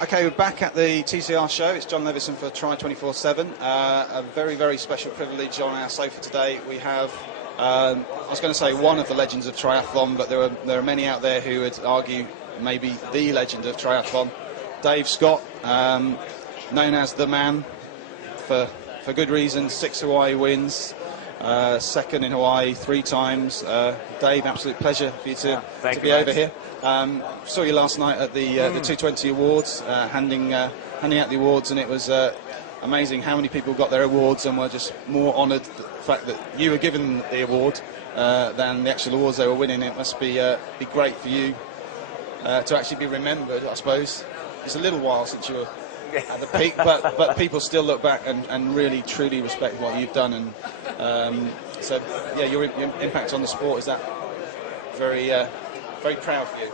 Okay, we're back at the TCR show. It's John Levison for Tri 24/7. A very, very special privilege on our sofa today. We have, I was going to say one of the legends of triathlon, but there are many out there who would argue maybe the legend of triathlon, Dave Scott, known as the man for good reason. 6 Hawaii wins, second in Hawaii 3 times. Dave, absolute pleasure for you to be over here. Saw you last night at the 220 Awards, handing out the awards, and it was amazing how many people got their awards and were just more honoured the fact that you were given the award than the actual awards they were winning. It must be great for you to actually be remembered, I suppose. It's a little while since you were at the peak, but people still look back and really truly respect what you've done, and so yeah, your impact on the sport, is that very proud for you?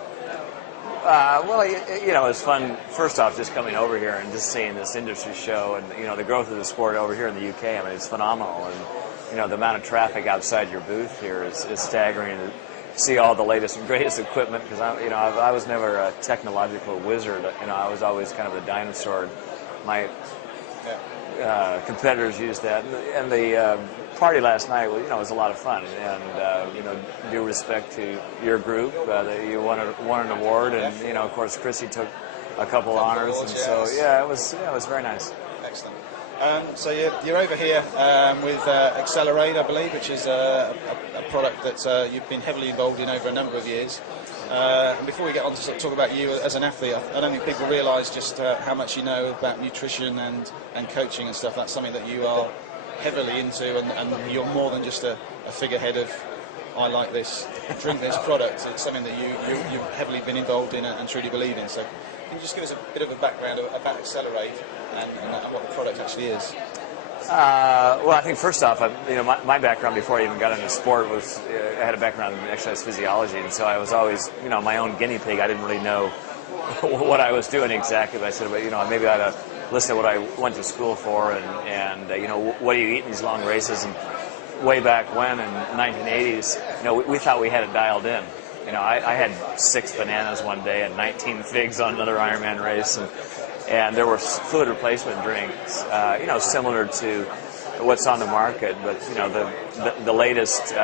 Well, you know, it's fun, first off, just coming over here and just seeing this industry show and, you know, the growth of the sport over here in the UK. I mean, it's phenomenal. And, you know, the amount of traffic outside your booth here is staggering. To see all the latest and greatest equipment, because, I was never a technological wizard. You know, I was always kind of a dinosaur. My competitors used that. And the party last night, was a lot of fun. And, due respect to your group, that you won an award. And, of course, Chrissy took a couple honors. And so, yeah, it was very nice. Excellent. So you're over here with Accelerate, I believe, which is a product that you've been heavily involved in over a number of years. And before we get on to sort of talk about you as an athlete, I don't think people realise just how much you know about nutrition and coaching and stuff. That's something that you are heavily into, and you're more than just a figurehead of, I like this, drink this product. It's something that you've heavily been involved in and truly believe in. So can you just give us a bit of a background about Accelerate and what the product actually is? Well, I think first off, my background before I even got into sport was I had a background in exercise physiology, and so I was always, my own guinea pig. I didn't really know what I was doing exactly, but I said, maybe I ought to listen to what I went to school for, and what do you eat in these long races? And way back when, in the 1980s, we thought we had it dialed in. I had 6 bananas one day and 19 figs on another Ironman race, and there were fluid replacement drinks, similar to what's on the market, but the latest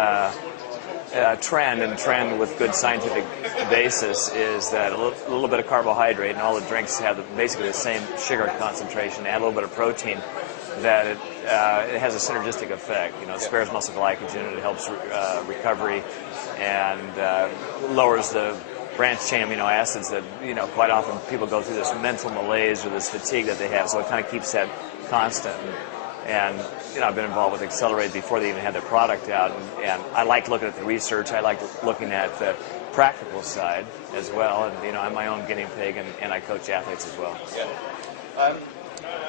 trend with good scientific basis is that a little bit of carbohydrate, and all the drinks have basically the same sugar concentration, add a little bit of protein, that it has a synergistic effect. It spares muscle glycogen, it helps recovery, and lowers the branched chain amino acids that, quite often people go through this mental malaise or this fatigue that they have, so it kind of keeps that constant. And I've been involved with Accelerate before they even had their product out, and I like looking at the research, I like looking at the practical side as well, and I'm my own guinea pig, and I coach athletes as well. Yeah.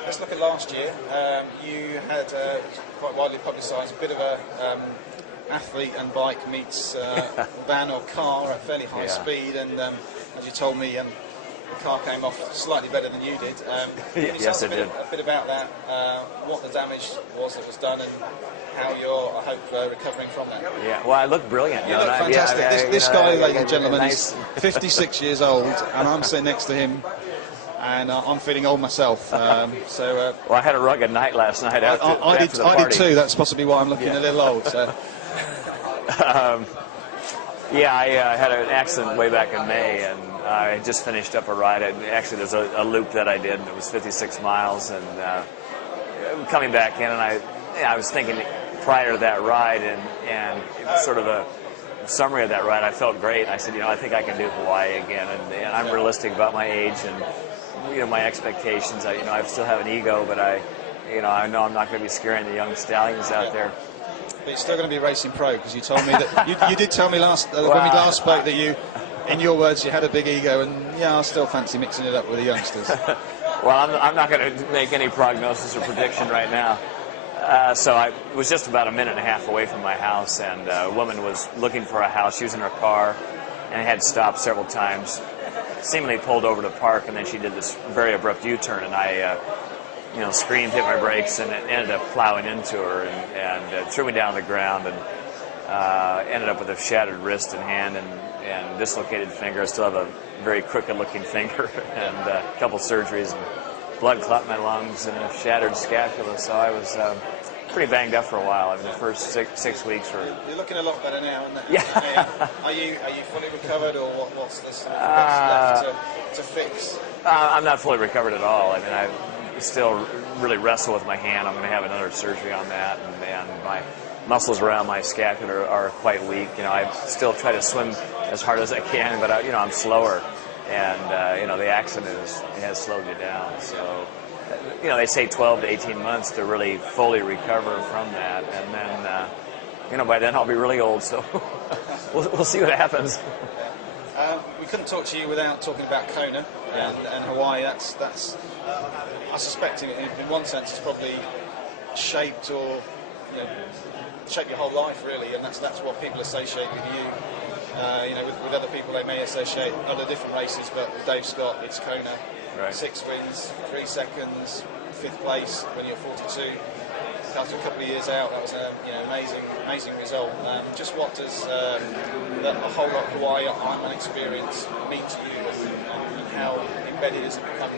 Let's look at last year. You had quite widely publicised a bit of a athlete and bike meets van or car at fairly high speed, and as you told me, the car came off slightly better than you did. Can you yes, tell it did. A bit about that, what the damage was that was done, and how you're, I hope, recovering from that? Yeah, well, I look brilliant. You look fantastic. This guy, ladies and gentlemen, is 56 years old, and I'm sitting next to him, and I'm feeling old myself. Well, I had a rugged night last night after the party. I did too. That's possibly why I'm looking a little old. So. I had an accident way back in May, and I just finished up a ride. Actually, there's a loop that I did, and it was 56 miles, and coming back in, and I was thinking prior to that ride, and sort of a summary of that ride, I felt great. I said, I think I can do Hawaii again, and I'm realistic about my age and my expectations. I still have an ego, but I know I'm not going to be scaring the young stallions out there. But you're still going to be racing pro, because you told me that you did tell me when we last spoke that you, in your words, you had a big ego, and I still fancy mixing it up with the youngsters. Well, I'm not going to make any prognosis or prediction right now. So I was just about a minute and a half away from my house, and a woman was looking for a house. She was in her car and had stopped several times, seemingly pulled over to park, and then she did this very abrupt U-turn, and I screamed, hit my brakes, and it ended up plowing into her and threw me down on the ground. And Ended up with a shattered wrist and hand and dislocated finger. I still have a very crooked-looking finger and a couple surgeries and blood clot in my lungs and a shattered scapula. So I was pretty banged up for a while. I mean, the first six weeks were... You're looking a lot better now, aren't you? Yeah. Are you fully recovered, or what's this left to fix? I'm not fully recovered at all. I mean, I still really wrestle with my hand. I'm going to have another surgery on that, and my muscles around my scapula are quite weak. You know, I still try to swim as hard as I can, but I'm slower, and the accident has slowed me down. So, they say 12 to 18 months to really fully recover from that, and then by then I'll be really old. So we'll see what happens. We couldn't talk to you without talking about Kona and Hawaii. That's I suspect in one sense it's probably shaped your whole life really, and that's what people associate with you. With other people they may associate other different races, but with Dave Scott it's Kona. Right. 6 wins, 3 seconds, 5th place when you're 42. After a couple of years out, that was an amazing result. Just what does the whole lot of Hawaii Ironman experience mean to you, and how embedded has it become,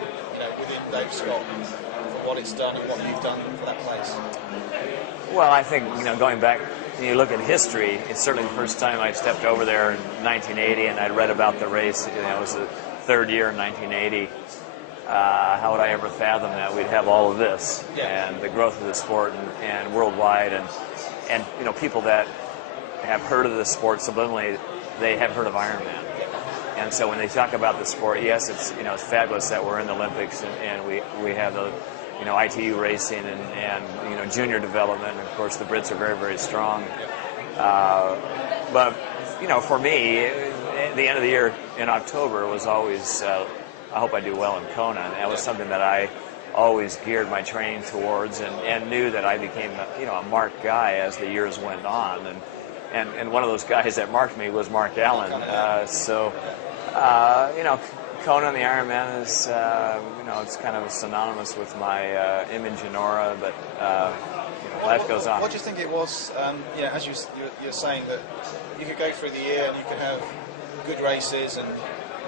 within Dave Scott for what it's done and what you've done for that place? Well, I think going back, you look at history. It's certainly the first time I stepped over there in 1980, and I'd read about the race. It was the 3rd year in 1980. How would I ever fathom that we'd have all of this and the growth of the sport and worldwide and people that have heard of the sport subliminally, they have heard of Ironman. And so when they talk about the sport, yes, it's fabulous that we're in the Olympics and we have the ITU racing and junior development, and of course the Brits are very, very strong. But for me, at the end of the year in October was always I hope I do well in Kona, and that was something that I always geared my training towards, and knew that I became a marked guy as the years went on, and one of those guys that marked me was Mark Allen. Kona and the Ironman is it's kind of synonymous with my image and aura, but life goes on. What do you think it was? As you're saying that you could go through the year and you could have good races and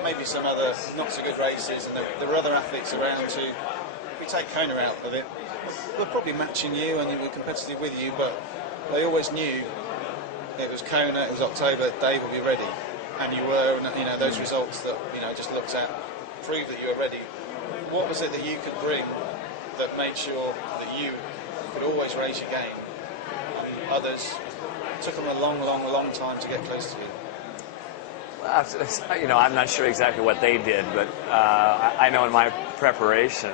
maybe some other not so good races, and there were other athletes around who, if we take Kona out of it, were probably matching you and were competitive with you, but they always knew it was Kona, it was October, Dave will be ready, and you were, and those results that just looked at proved that you were ready. What was it that you could bring that made sure that you could always raise your game, and others took them a long time to get close to you? I'm not sure exactly what they did, but I know in my preparation,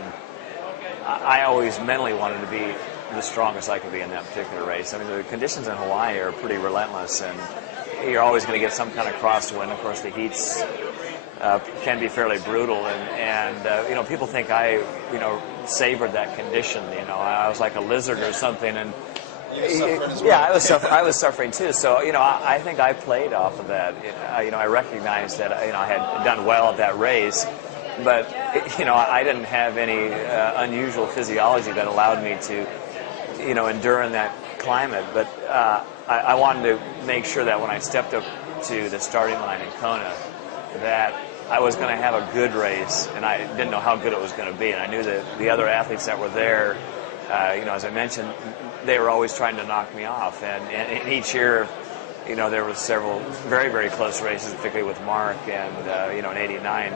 I always mentally wanted to be the strongest I could be in that particular race. I mean, the conditions in Hawaii are pretty relentless, and you're always going to get some kind of crosswind. Of course, the heats can be fairly brutal, and people think I, savored that condition. I was like a lizard or something, and yeah, I was suffering too. So I think I played off of that. I recognized that I had done well at that race, but I didn't have any unusual physiology that allowed me to endure in that climate. But I wanted to make sure that when I stepped up to the starting line in Kona, that I was going to have a good race, and I didn't know how good it was going to be. And I knew that the other athletes that were there, as I mentioned, they were always trying to knock me off, and each year, there was several very, very close races, particularly with Mark, and in '89,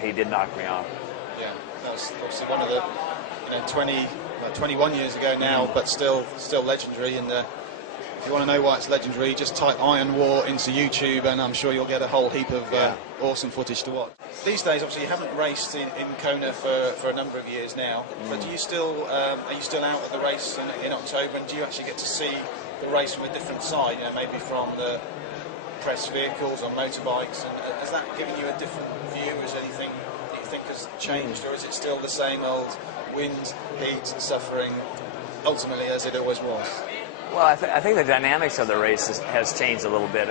he did knock me off. Yeah, that was obviously one of the 21 years ago now, but still legendary. And if you want to know why it's legendary, just type Iron War into YouTube, and I'm sure you'll get a whole heap of awesome footage to watch. These days, obviously, you haven't raced in Kona for a number of years now, but are you still out at the race in October, and do you actually get to see the race from a different side, maybe from the press vehicles or motorbikes, and has that given you a different view? Is anything that you think has changed, or is it still the same old wind, heat, suffering, ultimately as it always was? Well, I think the dynamics of the race has changed a little bit.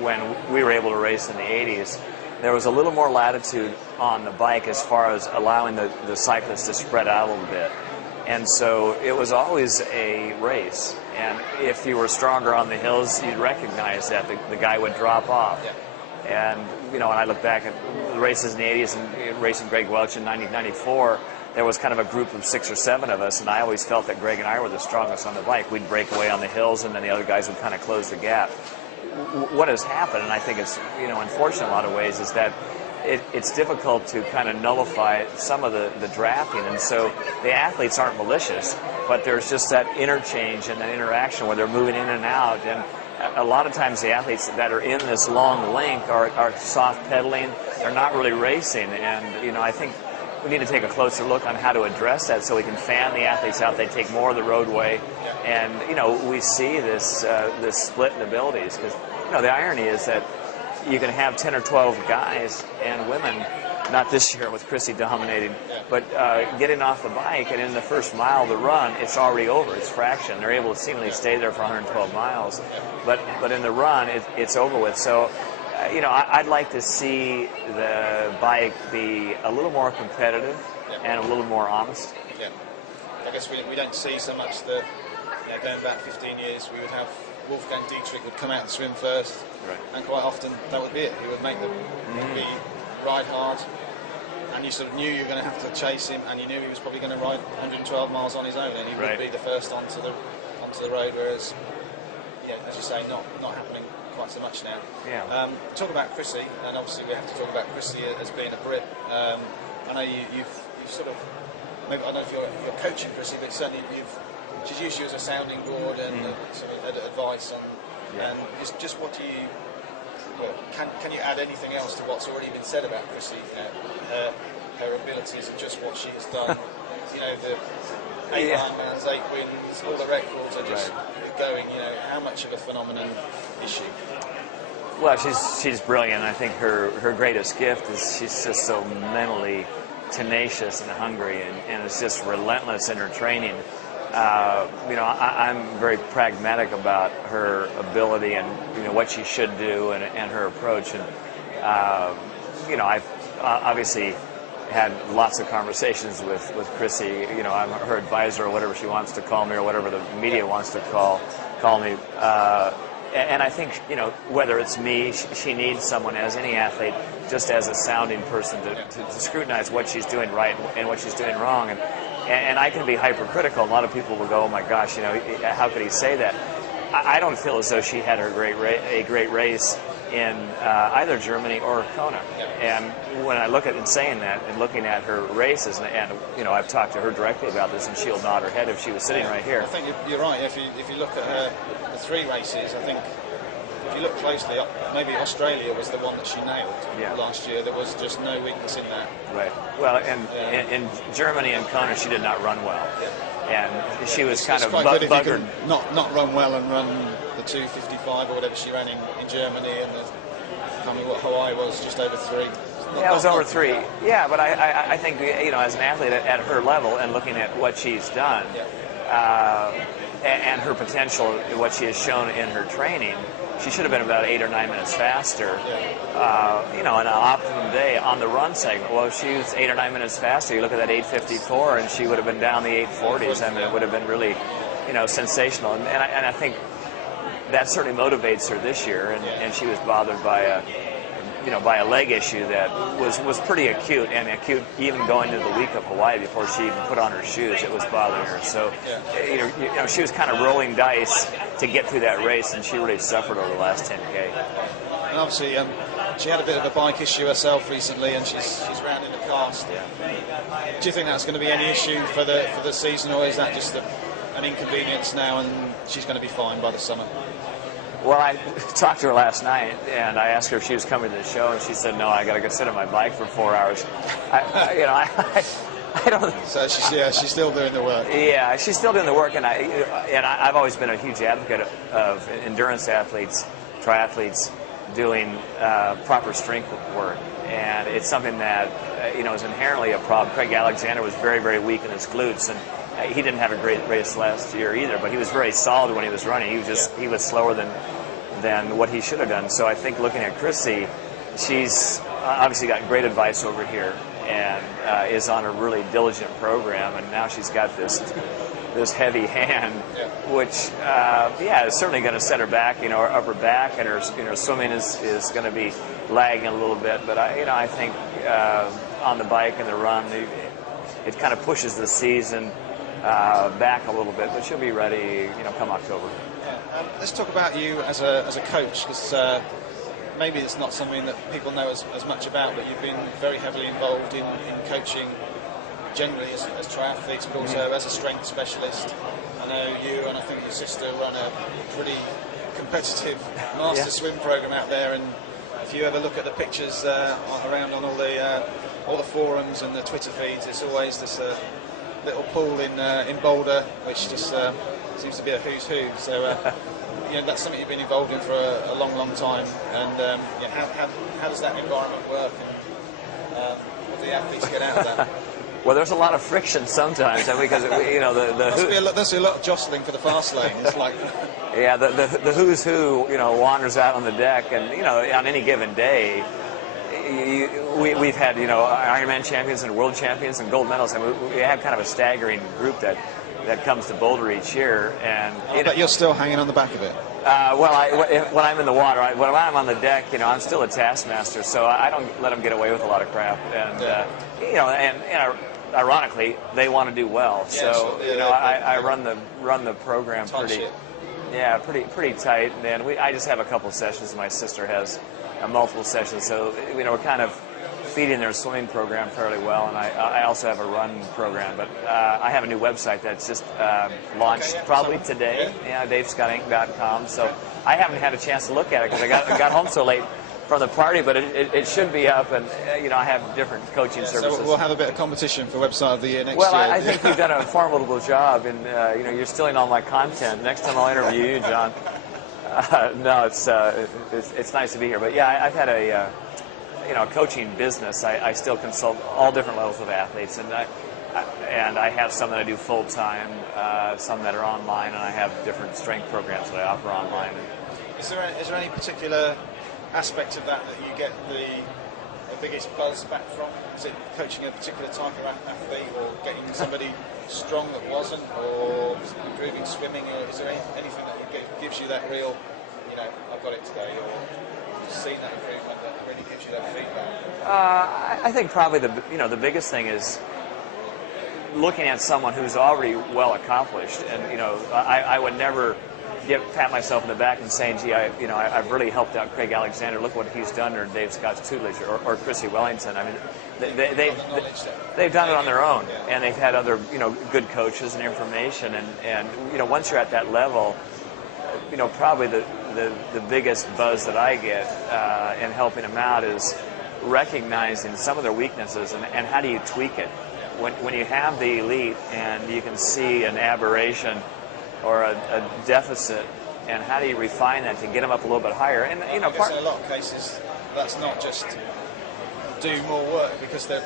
When we were able to race in the 80s, there was a little more latitude on the bike as far as allowing the cyclists to spread out a little bit. And so it was always a race. And if you were stronger on the hills, you'd recognize that the guy would drop off. Yeah. And, when I look back at the races in the 80s and racing Greg Welch in 1994, there was kind of a group of 6 or 7 of us, and I always felt that Greg and I were the strongest on the bike. We'd break away on the hills, and then the other guys would kind of close the gap. What has happened, and I think it's, unfortunate in a lot of ways, is that it's difficult to kind of nullify some of the drafting, and so the athletes aren't malicious, but there's just that interchange and that interaction where they're moving in and out, and a lot of times the athletes that are in this long link are soft pedaling, they're not really racing, and I think we need to take a closer look on how to address that so we can fan the athletes out, they take more of the roadway, and we see this split in abilities, because the irony is that you can have 10 or 12 guys and women, not this year with Chrissy dominating, but getting off the bike, and in the first mile of the run, it's already over. It's fraction. They're able to seemingly stay there for 112 miles, but in the run, it's over with. So, I'd like to see the bike be a little more competitive and a little more honest. Yeah, I guess we don't see so much the, going back 15 years, we would have Wolfgang Dietrich would come out and swim first, and quite often that would be it. He would make them ride hard, and you sort of knew you were going to have to chase him, and you knew he was probably going to ride 112 miles on his own, and he would be the first onto the road. Whereas, as you say, not happening quite so much now. Yeah. Talk about Chrissy, and obviously we have to talk about Chrissy as being a Brit. I know you've sort of, maybe I don't know if you're coaching Chrissy, but certainly she's used you as a sounding board and sort of advice and just what do you, can you add anything else to what's already been said about Chrissy, her abilities and just what she has done? The 8 Ironmans, 8 wins, all the records are just going. How much of a phenomenon is she? Well, she's brilliant. I think her greatest gift is she's just so mentally tenacious and hungry, and is just relentless in her training. I'm very pragmatic about her ability and what she should do and her approach. And I've obviously had lots of conversations with Chrissy. I'm her advisor or whatever she wants to call me, or whatever the media wants to call me. And I think whether it's me, she needs someone, as any athlete, just as a sounding person to scrutinize what she's doing right and what she's doing wrong. And I can be hypercritical. A lot of people will go, "Oh my gosh, how could he say that?" I don't feel as though she had a great race in either Germany or Kona. And when I look at and saying that and looking at her races, and I've talked to her directly about this, and she'll nod her head if she was sitting right here. I think you're right. If you look at the 3 races, I think if you look closely, maybe Australia was the one that she nailed last year. There was just no weakness in that. Right. Well, in Germany and Kona, she did not run well. And she was kind of buggered. Not run well and run the 2:55 or whatever she ran in Germany, and I can't remember what Hawaii was, just over 3. It was over 3. Yeah, but I think as an athlete at her level and looking at what she's done and her potential, what she has shown in her training, she should have been about 8 or 9 minutes faster. In an optimum day on the run segment. Well, if she was 8 or 9 minutes faster, you look at that 8:54, and she would have been down the 8:40s. I mean, it would have been really, sensational. And I think that certainly motivates her this year. And she was bothered by a leg issue that was pretty acute, and acute even going into the week of Hawaii before she even put on her shoes. It was bothering her. So, she was kind of rolling dice to get through that race, and she really suffered over the last 10K. And obviously, she had a bit of a bike issue herself recently, and she's rounding the cast. Do you think that's going to be any issue for the season, or is that just an inconvenience now, and she's going to be fine by the summer? Well, I talked to her last night, and I asked her if she was coming to the show, and she said, "No, I got to go sit on my bike for 4 hours." I don't. So she's still doing the work. Yeah, she's still doing the work, and I've always been a huge advocate of endurance athletes, triathletes, doing proper strength work, and it's something that is inherently a problem. Craig Alexander was very, very weak in his glutes, and he didn't have a great race last year either, but he was very solid when he was running. He was slower than what he should have done. So I think looking at Chrissy, she's obviously got great advice over here, and is on a really diligent program, and now she's got this heavy hand, which is certainly going to set her back, her upper back, and her swimming is going to be lagging a little bit. But I think on the bike and the run, it kind of pushes the season back a little bit, but she'll be ready, come October. Let's talk about you as a coach, because maybe it's not something that people know as much about, but you've been very heavily involved in coaching generally as triathletes, but also as a strength specialist. I know you and I think your sister run a pretty competitive master swim program out there, and if you ever look at the pictures around on all the forums and the Twitter feeds, it's always this little pool in Boulder, which just seems to be a who's who. So that's something you've been involved in for a long time. And how does that environment work, and what do the athletes get out of that? Well, there's a lot of friction sometimes, because there's a lot of jostling for the fast lane. It's like the who's who wanders out on the deck, and on any given day, we've had Ironman champions and world champions and gold medals, and we have kind of a staggering group that comes to Boulder each year. And but you're still hanging on the back of it. When I'm in the water, when I'm on the deck, I'm still a taskmaster, so I don't let them get away with a lot of crap. And ironically, they want to do well. So I run the program pretty tight. And I just have a couple sessions. My sister has multiple sessions, so we're kind of feeding their swimming program fairly well, and I also have a run program. But I have a new website that's just launched probably today, davescottinc.com. So I haven't had a chance to look at it because I got home so late from the party, but it should be up, and I have different coaching services. So we'll have a bit of competition for Website of the Year next year. Well, I think you've done a formidable job, and you're stealing all my content. Next time I'll interview you, John. No, it's nice to be here, but I've had a coaching business. I still consult all different levels of athletes, and I have some that I do full time, some that are online, and I have different strength programs that I offer online. Is there any particular aspect of that you get the biggest buzz back from? Is it coaching a particular type of athlete, or getting somebody strong that wasn't, or improving swimming, or is there anything that gives you that real, I've got it today, or seen that improvement that really gives you that feedback? I think probably the biggest thing is looking at someone who's already well accomplished, and I would never pat myself in the back and saying, gee, I've really helped out Craig Alexander. Look what he's done under Dave Scott's tutelage, or Chrissy Wellington. I mean, they've done it on their own, and they've had other good coaches and information, and once you're at that level, probably the biggest buzz that I get in helping them out is recognizing some of their weaknesses, and how do you tweak it when you have the elite and you can see an aberration or a deficit, and how do you refine that to get them up a little bit higher? And in a lot of cases, that's not just do more work, because they're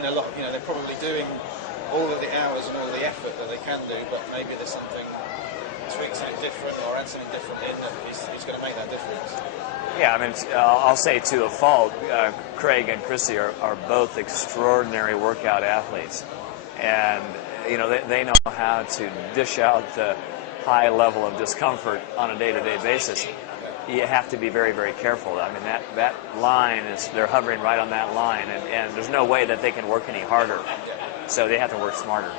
they're probably doing all of the hours and all the effort that they can do, but maybe there's tweak something different or add something different in that is going to make that difference. Yeah, I mean, I'll say to a fault, Craig and Chrissy are both extraordinary workout athletes, and they know how to dish out the high level of discomfort on a day-to-day basis. You have to be very, very careful. I mean, that line they're hovering right on that line, and there's no way that they can work any harder. So they have to work smarter.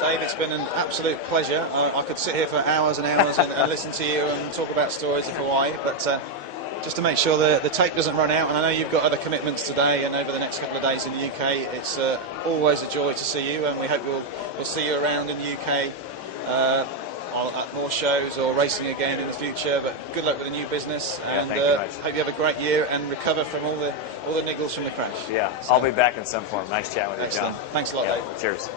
Dave, it's been an absolute pleasure. I could sit here for hours and hours and listen to you and talk about stories of Hawaii, but just to make sure the tape doesn't run out, and I know you've got other commitments today and over the next couple of days in the UK, it's always a joy to see you, and we hope we'll see you around in the UK at more shows or racing again in the future. But good luck with the new business, and hope you have a great year and recover from all the niggles from the crash. Yeah, so, I'll be back in some form. Nice chatting with you, John. Thanks a lot, Dave. Cheers.